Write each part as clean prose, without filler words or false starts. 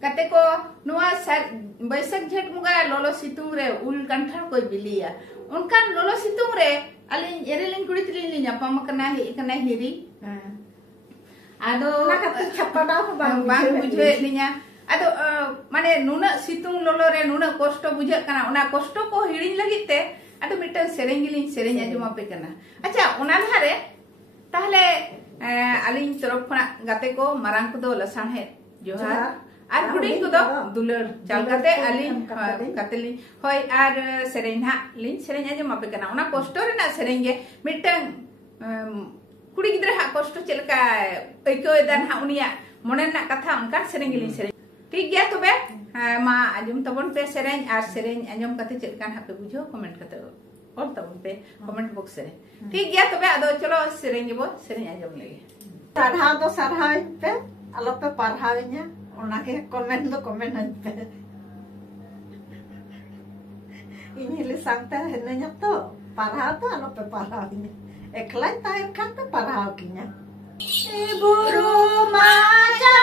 kate ko nuwa Baisak Jhet Bunga lolo situng re ul kanthar koi bilia unkan lolo situng re alin erelin kulit lin nyapam kana hiri ado bang bujhe ninya ado mane nuna situng lolo re nuna kosto bujhe kana ona kosto ko hiring lagi te ado mitan sereng gilin sereng ajum ape kana acha ona dhare tahle alin torof khona gate ko marang ko do lasan he johar আর হুডিং কো দো দুলার চাল কাতে আলিন কাতেলি হয় আর serene হা Lin serene আজ মাপে কানা ওনা কষ্ট রে না সেরেন গে মিটাং কুড়ি গিদ্রা হা কষ্ট চেলকা ঐকো দান হা উনিয়া মনে না কথা অনকা সেরেন গিলিন সেরেন ঠিক গিয়া তবে মা আজম তবন পে সেরেন আর সেরেন আজম কাতে চেলকান হাপে বুঝো কমেন্ট কাতে और तबन पे कमेंट बॉक्स रे ठीक गया तबे आदो चलो सेरेन गेबो सेरेन आजम लगे सारहाव दो सारहाव पे आलो पे पारहावnya ओनाके कमेंट दो कमेंट पे ini le sangta henanya to parhaw to alo pe parhawnya eklan taen kan pe parhaw kinya buru maja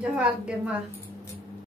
Johar Gemma.